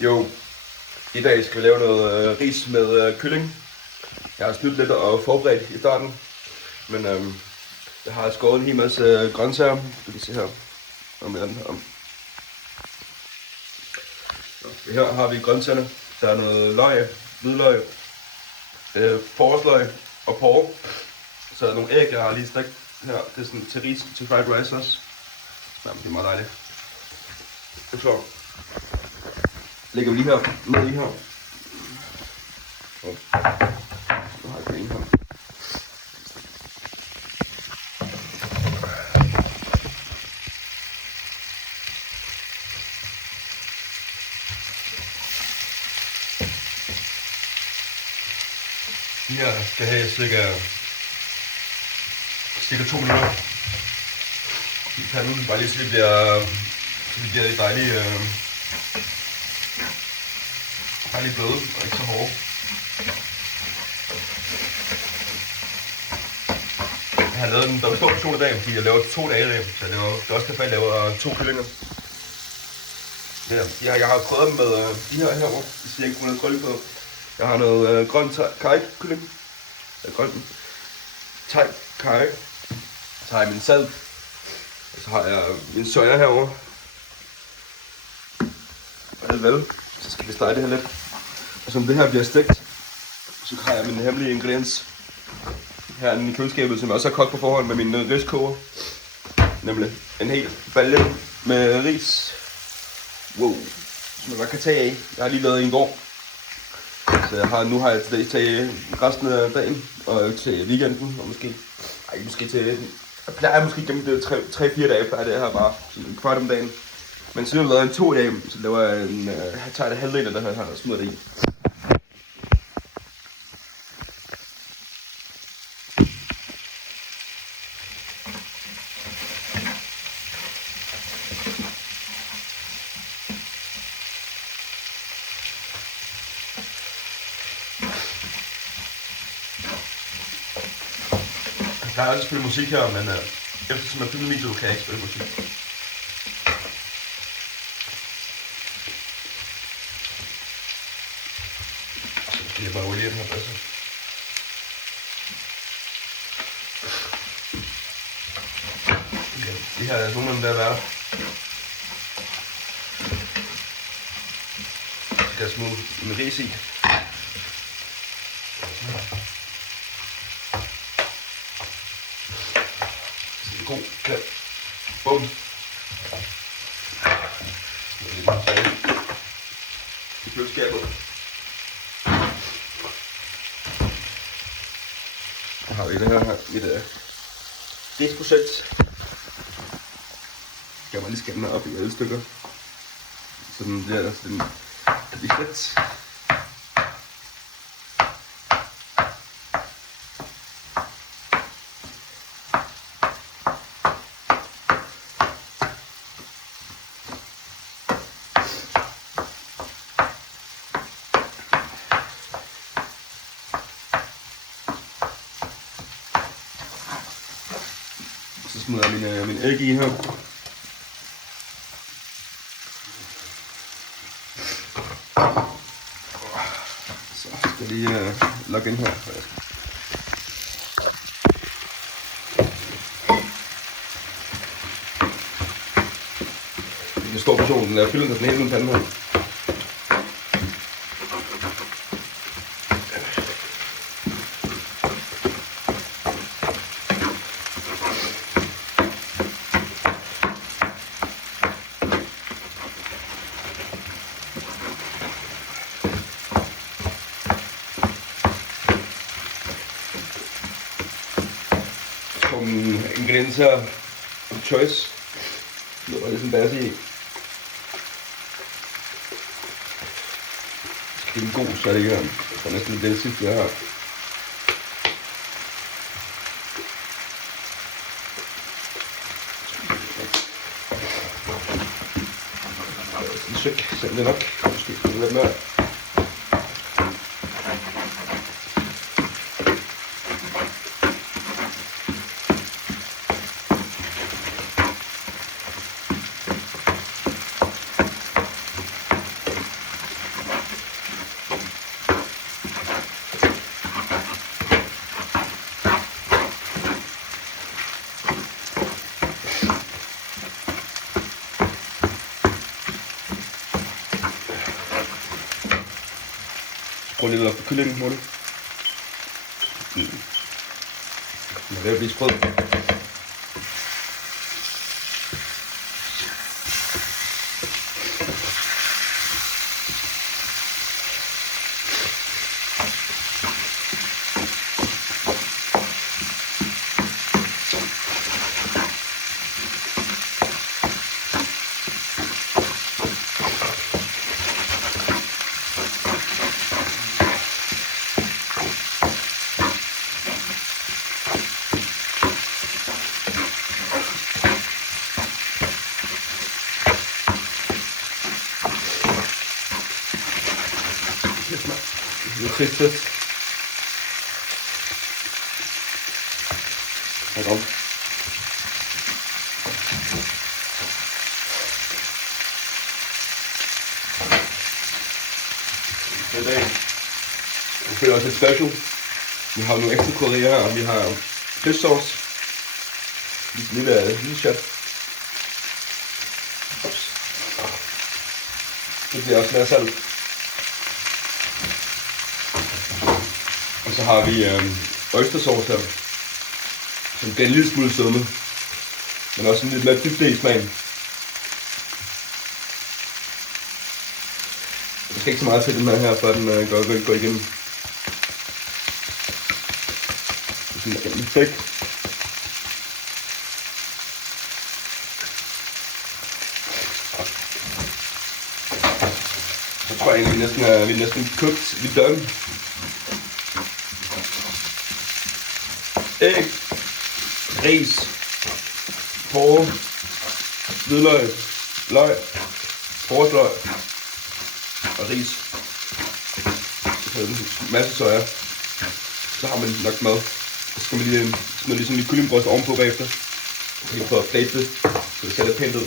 Jo, i dag skal vi lave noget ris med kylling. Jeg har snydt lidt og forberedt i starten, men jeg har skåret en hel masse grøntsager. Du kan se her om den her. Her har vi grøntsagerne. Der er noget løg, hvidløg, forårsløg og porre. Så er der nogle æg, jeg har lige stegt her. Det er sådan til ris, til fried rice også. Jamen, det er meget dejligt. Og så lægger vi lige her ned i her. Og nu har jeg det ene her. De her skal have cirka 2 minutter i panden, bare lige så de bliver dejligt bløde og ikke så hårde. Jeg har lavet en dobbelt stor portion i dag, fordi jeg laver 2 dage i dag, så det er også derfor, jeg laver 2 kyllinger. Ja, jeg har krydret dem med de her herovre, det siger jeg ikke, noget krølle på. Jeg har noget grøn thai-kylling. Grøn thai-kaj. Så har jeg min salt. Og så har jeg min soja herovre. Og det vel. Så skal vi stege det her lidt. Og som det her bliver stegt, så har jeg min hemmelige ingrediens herinde i køleskabet, som jeg også har kogt på forhånd med min riskoger. Nemlig en hel balje med ris. Wow. Som jeg godt kan tage af. Jeg har lige lavet en i går. Så nu har jeg til resten af dagen og til weekenden, og måske til... Jeg plejer måske gennem det 3-4 dage, før det her bare sådan en kvart om dagen. Men så har jeg lavet en 2 dage, så laver jeg jeg tager det halvdelen af det her og smider det i. Jeg plejer også at spille musik her, men eftersom jeg filmer video, kan jeg ikke spille musik. Så skal jeg bare olie den her basse. Det her er nogle af dem der værter. Så skal jeg smide med ris i. God klap. Bum. I køleskabet. Så har vi det her mit risprojekt. Kan man lige skære den her op i alle stykker. Så den bliver sådan kan blive fedt. Så smider jeg min æg i her. Så skal jeg lige logge ind her. Det er en stor portion, den er fyldt af den hele pande her. Ingredienser of choice. Det var ligesom basse i. Det er en god så er det ikke her. Det er næsten det sidste jeg har. En søk, så det nok. Måske lidt mere. Prøv lige at lade kyllingen hurtigt. Jeg vil blive sprød. Nu tristes. Kom. I dag vi føler os lidt special. Vi har nogle ekstra krydderier, og vi har fish sauce. Lille shot. Det bliver også mere salt. Og så har vi oystersauce her, som bliver en lille smule sødme, men også en lidt mere dybde i smagen. Der skal ikke så meget til den her, for den går igennem. Sådan en flæk. Så tror jeg egentlig, vi er næsten kogt. Vi er done. Æg, ris, porre, hvidløg, løg, forårsløg og ris. Så en masse soja. Så har man nok mad. Så skal man lige smide sådan lidt kyllingbryst ovenpå bagefter. Så kan vi prøve at plate det, så det ser lidt pænt ud.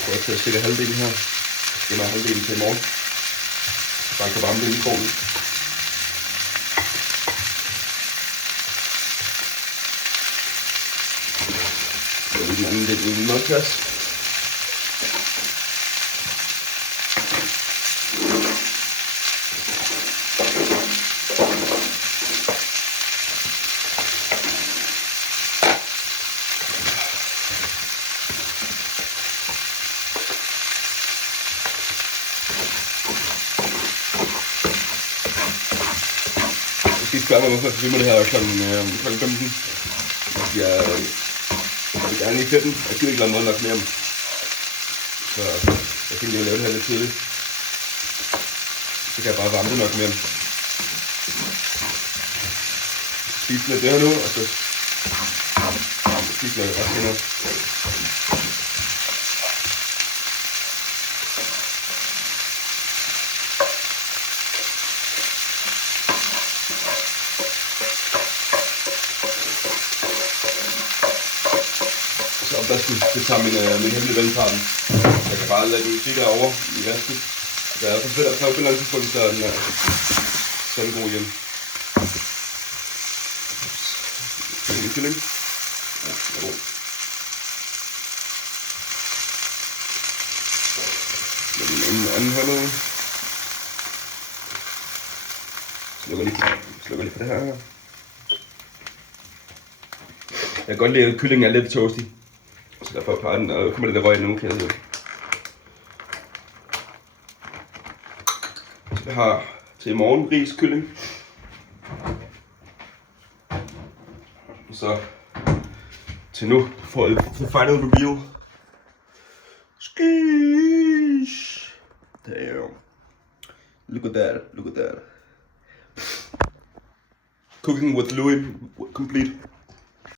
Jeg prøver at sætte halvdelen her. Det er halvdelen til i morgen. Bare kan varme det i mikroen. Så er den anden del i en madkasse. Jeg skal spørge mig, hvorfor jeg filmer det her klokken 15. Jeg vil gerne lige fætte den. Jeg gider ikke lade noget nok mere. Så jeg tænkte, jeg vil lave det her lidt tidligt. Så kan jeg bare varme det nok mere. Spise lidt det her nu, og så spise noget resten her. Opvasken, det tager min hemmelige ven fra den. Jeg kan bare lade den ligge derovre i vasken. Da jeg forsøger at prøve på et tidspunkt, så er den god igen. Så er det kylling. Ja, det er god. Den anden her nu. Slukker lige på det her. Jeg kan godt lide, at kyllingen er lidt toasty. Så derfor plejer den, og kommer lidt røg nu, kan jeg sige. Så jeg har til i morgen ris, kylling. Så til nu får jeg the final reveal. Skish! Damn. Look at that, look at that. Cooking with Louis, complete.